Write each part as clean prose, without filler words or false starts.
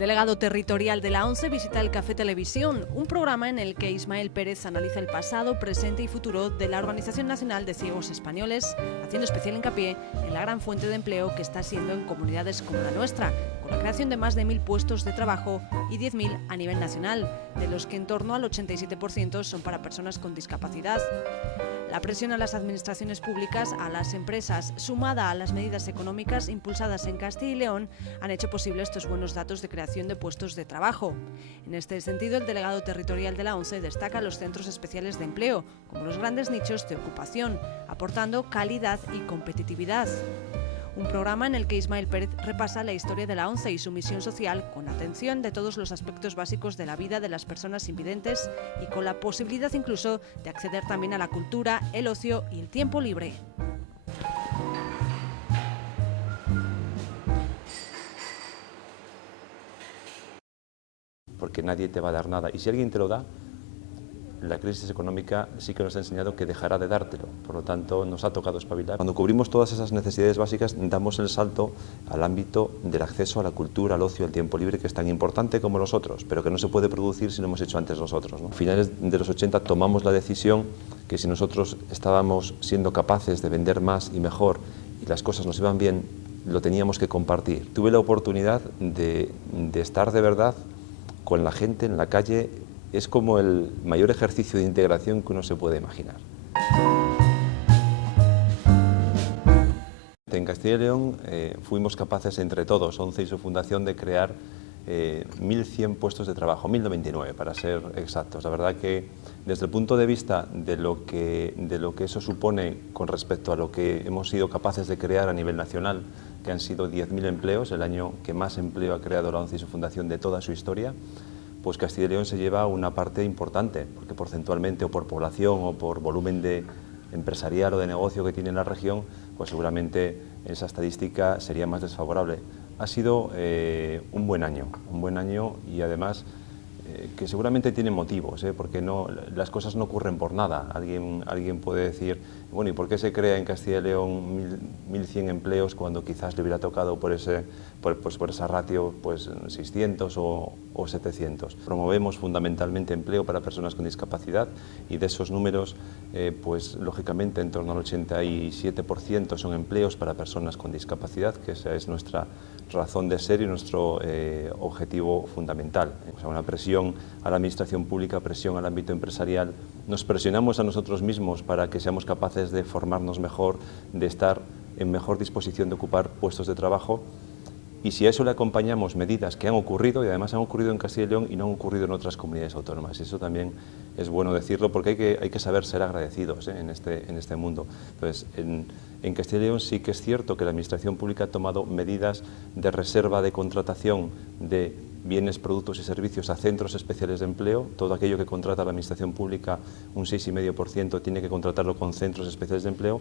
delegado territorial de la ONCE visita el Café Televisión, un programa en el que Ismael Pérez analiza el pasado, presente y futuro de la Organización Nacional de Ciegos Españoles, haciendo especial hincapié en la gran fuente de empleo que está siendo en comunidades como la nuestra, con la creación de más de 1.000 puestos de trabajo y 10.000 a nivel nacional, de los que en torno al 87% son para personas con discapacidad. La presión a las administraciones públicas, a las empresas, sumada a las medidas económicas impulsadas en Castilla y León, han hecho posible estos buenos datos de creación de puestos de trabajo. En este sentido, el delegado territorial de la ONCE destaca los centros especiales de empleo, como los grandes nichos de ocupación, aportando calidad y competitividad. Un programa en el que Ismael Pérez repasa la historia de la ONCE y su misión social con atención de todos los aspectos básicos de la vida de las personas invidentes y con la posibilidad incluso de acceder también a la cultura, el ocio y el tiempo libre. Porque nadie te va a dar nada, y si alguien te lo da, la crisis económica sí que nos ha enseñado que dejará de dártelo, por lo tanto nos ha tocado espabilar. Cuando cubrimos todas esas necesidades básicas, damos el salto al ámbito del acceso a la cultura, al ocio, al tiempo libre, que es tan importante como los otros, pero que no se puede producir si lo hemos hecho antes nosotros, ¿no? A finales de los 80 tomamos la decisión que si nosotros estábamos siendo capaces de vender más y mejor y las cosas nos iban bien, lo teníamos que compartir. Tuve la oportunidad de estar de verdad con la gente en la calle. Es como el mayor ejercicio de integración que uno se puede imaginar. En Castilla y León fuimos capaces entre todos, ONCE y su fundación, de crear 1.100 puestos de trabajo, 1.099 para ser exactos. La verdad que desde el punto de vista de lo que eso supone con respecto a lo que hemos sido capaces de crear a nivel nacional, que han sido 10.000 empleos, el año que más empleo ha creado la ONCE y su fundación de toda su historia, pues Castilla y León se lleva una parte importante, porque porcentualmente o por población o por volumen de empresarial o de negocio que tiene la región, pues seguramente esa estadística sería más desfavorable. Ha sido un buen año y además que seguramente tiene motivos, porque las cosas no ocurren por nada. Alguien puede decir, bueno, ¿y por qué se crea en Castilla y León 1.100 empleos cuando quizás le hubiera tocado por esa ratio 600 o 700? Promovemos fundamentalmente empleo para personas con discapacidad y de esos números, pues lógicamente en torno al 87% son empleos para personas con discapacidad, que esa es nuestra razón de ser y nuestro objetivo fundamental. O sea, una presión a la administración pública, presión al ámbito empresarial. Nos presionamos a nosotros mismos para que seamos capaces de formarnos mejor, de estar en mejor disposición de ocupar puestos de trabajo. Y si a eso le acompañamos medidas que han ocurrido, y además han ocurrido en Castilla y León y no han ocurrido en otras comunidades autónomas, y eso también es bueno decirlo porque hay que saber ser agradecidos en este mundo. Entonces, en Castilla y León sí que es cierto que la administración pública ha tomado medidas de reserva de contratación de bienes, productos y servicios a centros especiales de empleo. Todo aquello que contrata la administración pública, un 6,5% tiene que contratarlo con centros especiales de empleo,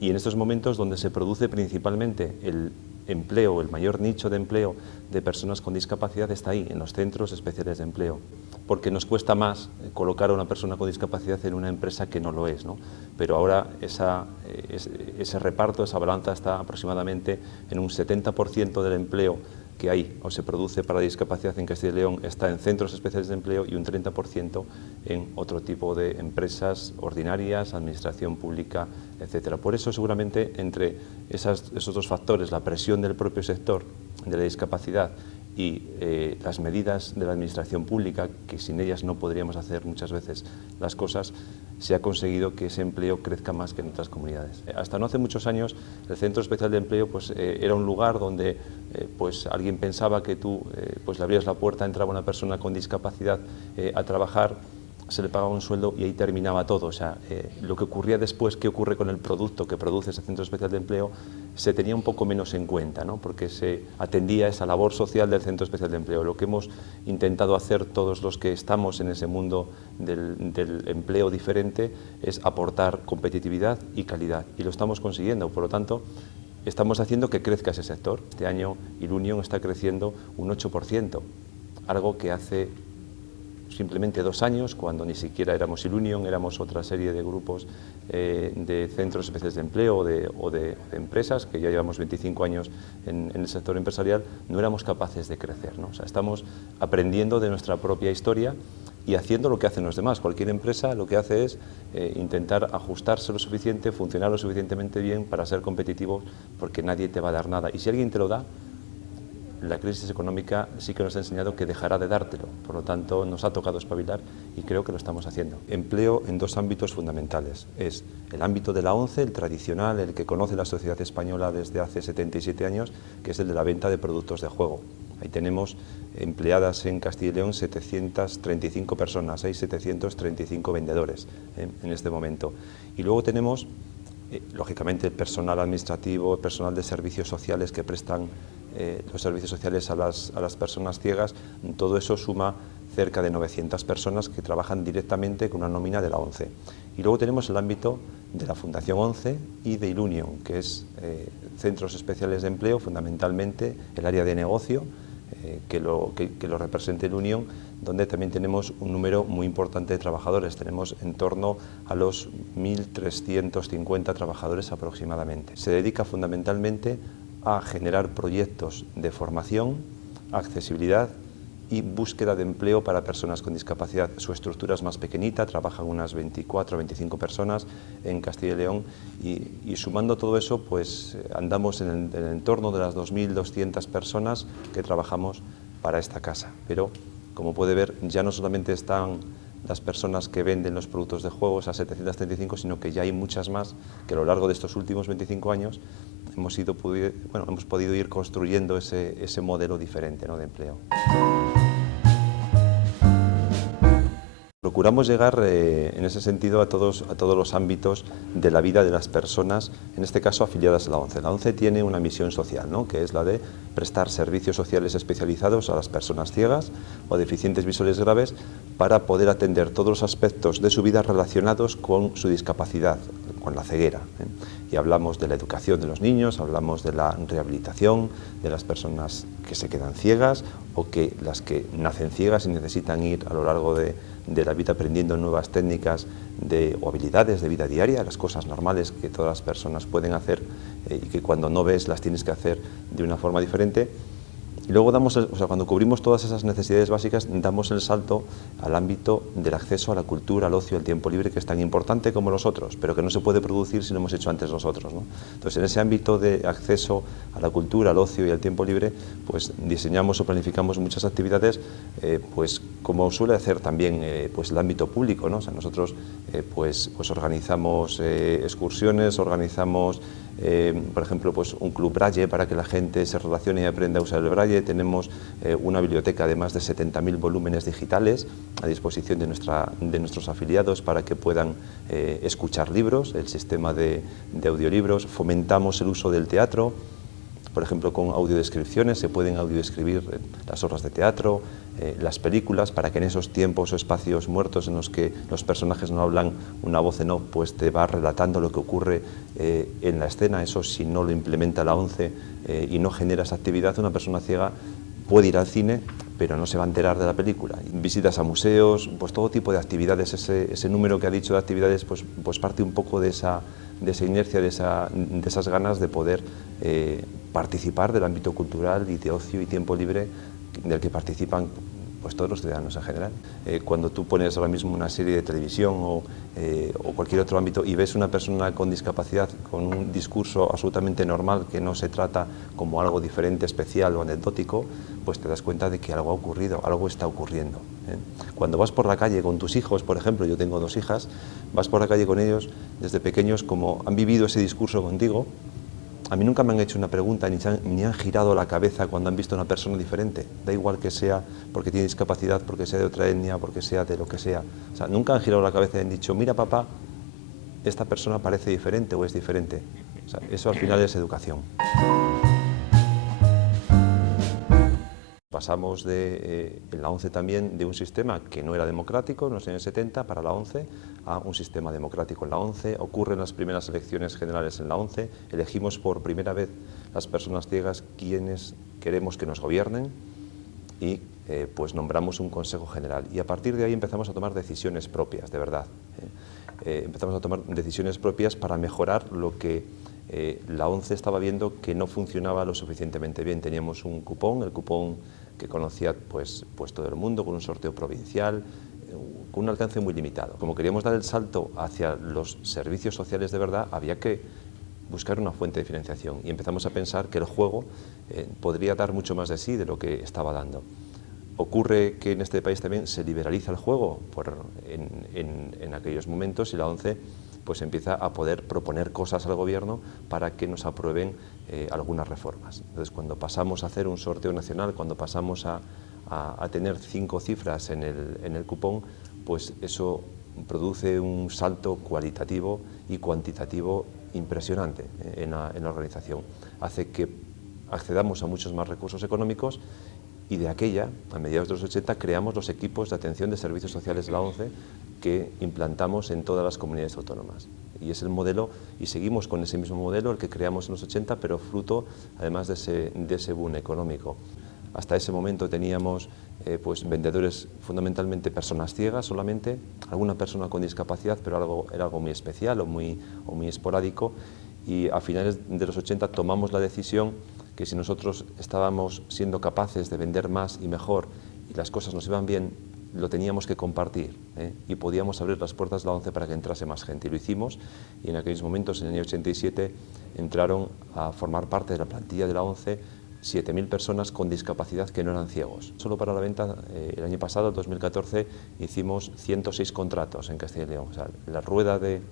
y en estos momentos donde se produce principalmente el empleo, el mayor nicho de empleo de personas con discapacidad está ahí, en los centros especiales de empleo, porque nos cuesta más colocar a una persona con discapacidad en una empresa que no lo es, ¿no? Pero ahora ese reparto, esa balanza está aproximadamente en un 70% del empleo que hay o se produce para discapacidad en Castilla y León está en centros especiales de empleo y un 30% en otro tipo de empresas ordinarias, administración pública, etcétera. Por eso seguramente entre esos dos factores, la presión del propio sector de la discapacidad y las medidas de la administración pública, que sin ellas no podríamos hacer muchas veces las cosas, se ha conseguido que ese empleo crezca más que en otras comunidades. Hasta no hace muchos años el Centro Especial de Empleo era un lugar donde alguien pensaba que tú le abrías la puerta, entraba una persona con discapacidad a trabajar, se le pagaba un sueldo y ahí terminaba todo. O sea, lo que ocurría después, qué ocurre con el producto que produce ese Centro Especial de Empleo, se tenía un poco menos en cuenta, ¿no? Porque se atendía a esa labor social del Centro Especial de Empleo. Lo que hemos intentado hacer todos los que estamos en ese mundo del empleo diferente es aportar competitividad y calidad, y lo estamos consiguiendo. Por lo tanto, estamos haciendo que crezca ese sector. Este año Ilunion está creciendo un 8%, algo que hace simplemente 2 años, cuando ni siquiera éramos Ilunion, éramos otra serie de grupos de centros especiales de empleo o de empresas, que ya llevamos 25 años en el sector empresarial, no éramos capaces de crecer, ¿no? O sea, estamos aprendiendo de nuestra propia historia y haciendo lo que hacen los demás. Cualquier empresa lo que hace es intentar ajustarse lo suficiente, funcionar lo suficientemente bien para ser competitivo, porque nadie te va a dar nada. Y si alguien te lo da, la crisis económica sí que nos ha enseñado que dejará de dártelo. Por lo tanto, nos ha tocado espabilar y creo que lo estamos haciendo. Empleo en 2 ámbitos fundamentales. Es el ámbito de la ONCE, el tradicional, el que conoce la sociedad española desde hace 77 años, que es el de la venta de productos de juego. Ahí tenemos empleadas en Castilla y León 735 personas, hay 735 vendedores en este momento. Y luego tenemos, lógicamente, el personal administrativo, el personal de servicios sociales que prestan los servicios sociales a las personas ciegas. Todo eso suma cerca de 900 personas que trabajan directamente con una nómina de la ONCE. Y luego tenemos el ámbito de la Fundación ONCE y de Ilunion, que es centros especiales de empleo, fundamentalmente el área de negocio, que lo representa Ilunion, donde también tenemos un número muy importante de trabajadores. Tenemos en torno a los 1.350 trabajadores aproximadamente. Se dedica fundamentalmente a generar proyectos de formación, accesibilidad y búsqueda de empleo para personas con discapacidad. Su estructura es más pequeñita, trabajan unas 24 o 25 personas en Castilla y León y sumando todo eso, pues andamos en el entorno de las 2.200 personas que trabajamos para esta casa. Pero, como puede ver, ya no solamente están las personas que venden los productos de juegos a 735, sino que ya hay muchas más que a lo largo de estos últimos 25 años hemos podido ir construyendo ese modelo diferente, ¿no?, de empleo. Procuramos llegar en ese sentido a todos los ámbitos de la vida de las personas, en este caso afiliadas a la ONCE. La ONCE tiene una misión social, ¿no?, que es la de prestar servicios sociales especializados a las personas ciegas o deficientes visuales graves para poder atender todos los aspectos de su vida relacionados con su discapacidad, con la ceguera. Y hablamos de la educación de los niños, hablamos de la rehabilitación de las personas que se quedan ciegas o las que nacen ciegas y necesitan ir a lo largo de la vida aprendiendo nuevas técnicas o habilidades de vida diaria, las cosas normales que todas las personas pueden hacer y que cuando no ves las tienes que hacer de una forma diferente. Y luego cuando cubrimos todas esas necesidades básicas, damos el salto al ámbito del acceso a la cultura, al ocio, al tiempo libre, que es tan importante como los otros, pero que no se puede producir si lo hemos hecho antes nosotros, ¿no? Entonces, en ese ámbito de acceso a la cultura, al ocio y al tiempo libre, pues diseñamos o planificamos muchas actividades, pues como suele hacer también pues el ámbito público, ¿no? O sea, nosotros pues organizamos excursiones, organizamos por ejemplo, pues un club braille para que la gente se relacione y aprenda a usar el braille. Tenemos una biblioteca de más de 70.000 volúmenes digitales a disposición de nuestros afiliados para que puedan escuchar libros, el sistema de audiolibros. Fomentamos el uso del teatro, por ejemplo, con audiodescripciones, se pueden audiodescribir las obras de teatro, las películas, para que en esos tiempos o espacios muertos en los que los personajes no hablan, una voz en off, pues te va relatando lo que ocurre en la escena. Eso, si no lo implementa la ONCE y no genera esa actividad, una persona ciega puede ir al cine, pero no se va a enterar de la película. Visitas a museos, pues todo tipo de actividades. Ese número que ha dicho de actividades, pues parte un poco de esa inercia, de esas ganas de poder participar del ámbito cultural y de ocio y tiempo libre del que participan pues todos los ciudadanos en general. Cuando tú pones ahora mismo una serie de televisión o cualquier otro ámbito y ves una persona con discapacidad con un discurso absolutamente normal, que no se trata como algo diferente, especial o anecdótico, pues te das cuenta de que algo ha ocurrido, algo está ocurriendo. Cuando vas por la calle con tus hijos, por ejemplo, yo tengo 2 hijas, vas por la calle con ellos desde pequeños, como han vivido ese discurso contigo. A mí nunca me han hecho una pregunta ni han girado la cabeza cuando han visto a una persona diferente. Da igual que sea porque tiene discapacidad, porque sea de otra etnia, porque sea de lo que sea. O sea, nunca han girado la cabeza y han dicho, mira papá, esta persona parece diferente o es diferente. O sea, eso al final es educación. Pasamos en la ONCE también de un sistema que no era democrático en los años 70 para la ONCE a un sistema democrático en la ONCE. Ocurren las primeras elecciones generales en la ONCE, elegimos por primera vez las personas ciegas quienes queremos que nos gobiernen y pues nombramos un Consejo General y a partir de ahí empezamos a tomar decisiones propias, de verdad. Empezamos a tomar decisiones propias para mejorar lo que la ONCE estaba viendo que no funcionaba lo suficientemente bien. Teníamos un cupón, el cupón que conocía pues todo el mundo, con un sorteo provincial, con un alcance muy limitado. Como queríamos dar el salto hacia los servicios sociales de verdad, había que buscar una fuente de financiación y empezamos a pensar que el juego podría dar mucho más de sí de lo que estaba dando. Ocurre que en este país también se liberaliza el juego en aquellos momentos y la ONCE pues empieza a poder proponer cosas al gobierno para que nos aprueben algunas reformas. Entonces, cuando pasamos a hacer un sorteo nacional, cuando pasamos a tener 5 cifras en el cupón, pues eso produce un salto cualitativo y cuantitativo impresionante en la organización. Hace que accedamos a muchos más recursos económicos y de aquella, a mediados de los 80, creamos los equipos de atención de servicios sociales de la ONCE que implantamos en todas las comunidades autónomas. Y es el modelo, y seguimos con ese mismo modelo, el que creamos en los 80, pero fruto además de ese boom económico. Hasta ese momento teníamos pues vendedores fundamentalmente personas ciegas solamente, alguna persona con discapacidad, pero era algo muy especial o muy esporádico, y a finales de los 80 tomamos la decisión que si nosotros estábamos siendo capaces de vender más y mejor y las cosas nos iban bien, lo teníamos que compartir y podíamos abrir las puertas de la ONCE para que entrase más gente. Y lo hicimos y en aquellos momentos, en el año 87, entraron a formar parte de la plantilla de la ONCE 7.000 personas con discapacidad que no eran ciegos. Solo para la venta, el año pasado, el 2014, hicimos 106 contratos en Castilla y León. O sea, la rueda de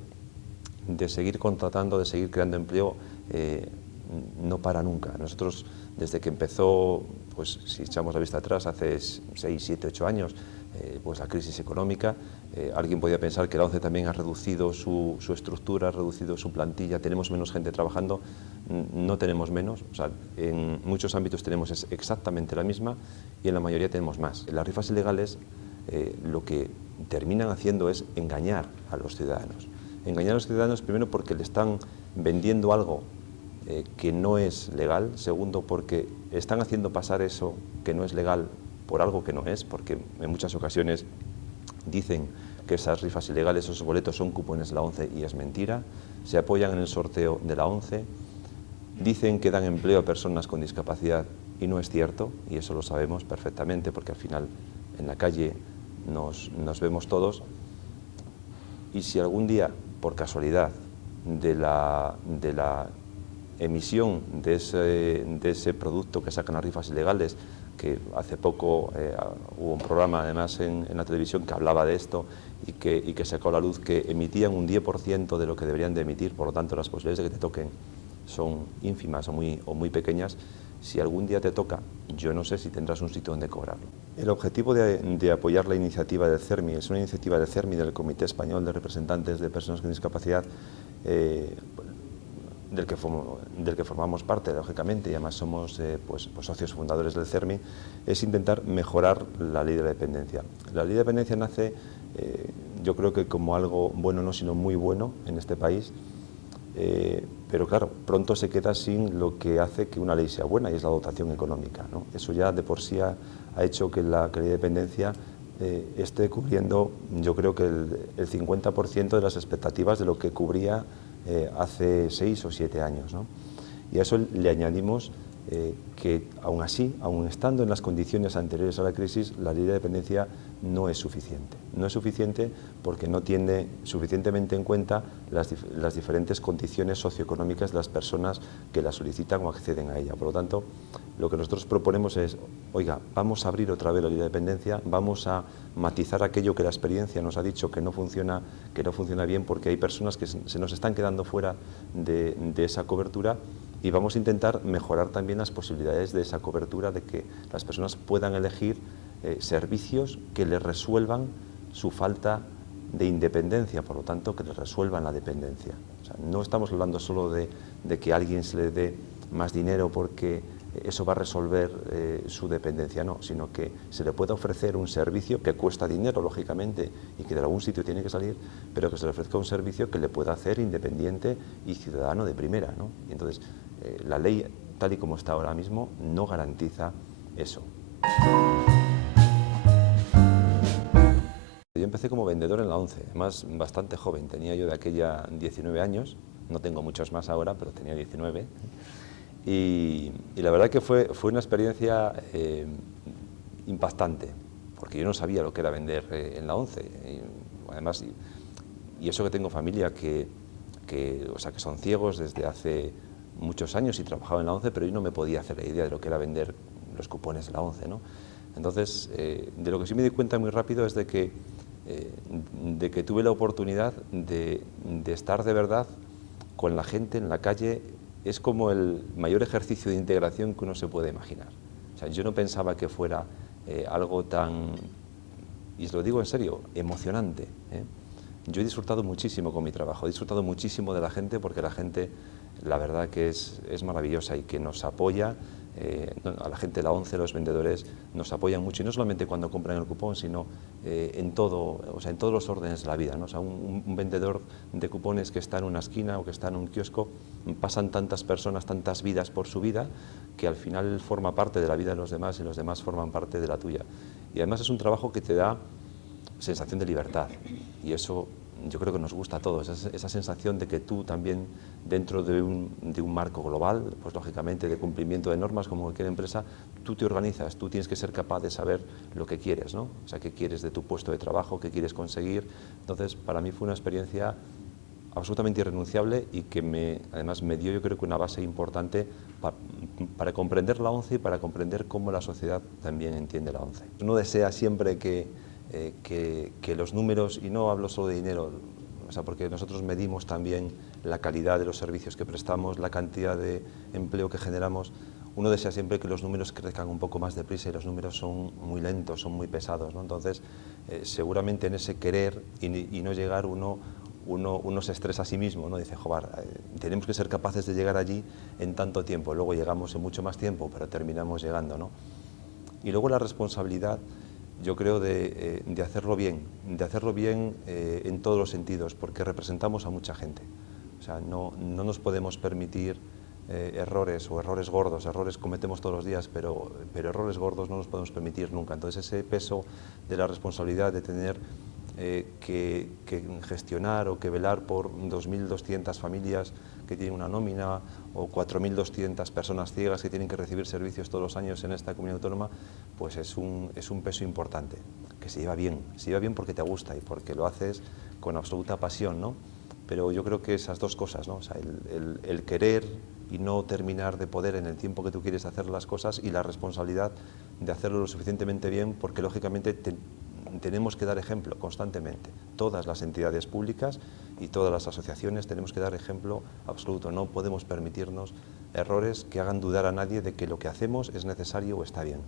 seguir contratando, de seguir creando empleo, no para nunca. Nosotros, desde que empezó, pues si echamos la vista atrás, hace 6, 7, 8 años, pues la crisis económica, alguien podía pensar que la ONCE también ha reducido su estructura, ha reducido su plantilla, tenemos menos gente trabajando. No tenemos menos, o sea, en muchos ámbitos tenemos exactamente la misma y en la mayoría tenemos más. Las rifas ilegales lo que terminan haciendo es engañar a los ciudadanos. Engañar a los ciudadanos primero porque le están vendiendo algo que no es legal, segundo porque están haciendo pasar eso que no es legal por algo que no es, porque en muchas ocasiones dicen que esas rifas ilegales, esos boletos son cupones de la ONCE y es mentira, se apoyan en el sorteo de la ONCE, dicen que dan empleo a personas con discapacidad y no es cierto, y eso lo sabemos perfectamente porque al final en la calle nos vemos todos, y si algún día, por casualidad, de la emisión de ese producto que sacan las rifas ilegales, que hace poco hubo un programa además en la televisión que hablaba de esto y que sacó a la luz que emitían un 10% de lo que deberían de emitir, por lo tanto las posibilidades de que te toquen son ínfimas o muy pequeñas. Si algún día te toca, yo no sé si tendrás un sitio donde cobrarlo. El objetivo de apoyar la iniciativa del CERMI, es una iniciativa del CERMI, del Comité Español de Representantes de Personas con Discapacidad, del que formamos parte, lógicamente, y además somos pues socios fundadores del CERMI, es intentar mejorar la ley de la dependencia. La ley de dependencia nace, yo creo que como algo bueno, no, sino muy bueno en este país, pero claro, pronto se queda sin lo que hace que una ley sea buena, y es la dotación económica, ¿no? Eso ya de por sí ha hecho que la ley de dependencia esté cubriendo, yo creo que el 50% de las expectativas de lo que cubría hace 6 o 7 años, ¿no? Y a eso le añadimos que aún así, aún estando en las condiciones anteriores a la crisis, la ley de dependencia no es suficiente. No es suficiente porque no tiene suficientemente en cuenta las diferentes condiciones socioeconómicas de las personas que la solicitan o acceden a ella. Por lo tanto, lo que nosotros proponemos es, oiga, vamos a abrir otra vez la ley de dependencia, vamos a matizar aquello que la experiencia nos ha dicho que no funciona bien, porque hay personas que se nos están quedando fuera de esa cobertura, y vamos a intentar mejorar también las posibilidades de esa cobertura, de que las personas puedan elegir servicios que les resuelvan su falta de independencia, por lo tanto, que les resuelvan la dependencia. O sea, no estamos hablando solo de que a alguien se le dé más dinero porque eso va a resolver su dependencia, no, sino que se le pueda ofrecer un servicio que cuesta dinero, lógicamente, y que de algún sitio tiene que salir, pero que se le ofrezca un servicio que le pueda hacer independiente y ciudadano de primera, ¿no? Y entonces, la ley, tal y como está ahora mismo, no garantiza eso. yo empecé como vendedor en la ONCE, además bastante joven, tenía yo de aquella 19 años, no tengo muchos más ahora, pero tenía 19. Y la verdad que fue una experiencia impactante, porque yo no sabía lo que era vender en la ONCE. Además, y eso que tengo familia o sea, que son ciegos desde hace muchos años y trabajaba en la ONCE, pero yo no me podía hacer la idea de lo que era vender los cupones de la ONCE, ¿no? Entonces, de lo que sí me di cuenta muy rápido es de que tuve la oportunidad de estar de verdad con la gente en la calle. Es como el mayor ejercicio de integración que uno se puede imaginar. O sea, yo no pensaba que fuera algo tan, y os lo digo en serio, emocionante, ¿eh? Yo he disfrutado muchísimo con mi trabajo, he disfrutado muchísimo de la gente, porque la gente, la verdad que es maravillosa y que nos apoya. A la gente de la ONCE, los vendedores, nos apoyan mucho, y no solamente cuando compran el cupón, sino en todo, o sea, en todos los órdenes de la vida, ¿no? O sea, un vendedor de cupones que está en una esquina o que está en un kiosco, pasan tantas personas, tantas vidas por su vida, que al final forma parte de la vida de los demás y los demás forman parte de la tuya. Y además es un trabajo que te da sensación de libertad, y eso yo creo que nos gusta a todos, esa sensación de que tú también, dentro de un marco global, pues lógicamente de cumplimiento de normas como cualquier empresa, tú te organizas, tú tienes que ser capaz de saber lo que quieres, ¿no? O sea, qué quieres de tu puesto de trabajo, qué quieres conseguir. Entonces, para mí fue una experiencia absolutamente irrenunciable, y que además me dio, yo creo que una base importante para comprender la ONCE y para comprender cómo la sociedad también entiende la ONCE. Uno desea siempre que los números, y no hablo solo de dinero, o sea, porque nosotros medimos también la calidad de los servicios que prestamos, la cantidad de empleo que generamos. Uno desea siempre que los números crezcan un poco más deprisa, y los números son muy lentos, son muy pesados, ¿no? Entonces, seguramente en ese querer y no llegar, uno se estresa a sí mismo, ¿no? Dice, joder, tenemos que ser capaces de llegar allí en tanto tiempo. Luego llegamos en mucho más tiempo, pero terminamos llegando, ¿no? Y luego la responsabilidad, yo creo, de hacerlo bien en todos los sentidos, porque representamos a mucha gente. O sea, no nos podemos permitir errores o errores gordos. Errores cometemos todos los días, pero errores gordos no nos podemos permitir nunca. Entonces, ese peso de la responsabilidad de tener que gestionar o que velar por 2.200 familias que tienen una nómina, o 4.200 personas ciegas que tienen que recibir servicios todos los años en esta comunidad autónoma, pues es un peso importante, que se lleva bien porque te gusta y porque lo haces con absoluta pasión, ¿no? Pero yo creo que esas dos cosas, ¿no? O sea, el querer y no terminar de poder en el tiempo que tú quieres hacer las cosas, y la responsabilidad de hacerlo lo suficientemente bien, porque lógicamente tenemos que dar ejemplo constantemente. Todas las entidades públicas y todas las asociaciones tenemos que dar ejemplo absoluto. No podemos permitirnos errores que hagan dudar a nadie de que lo que hacemos es necesario o está bien.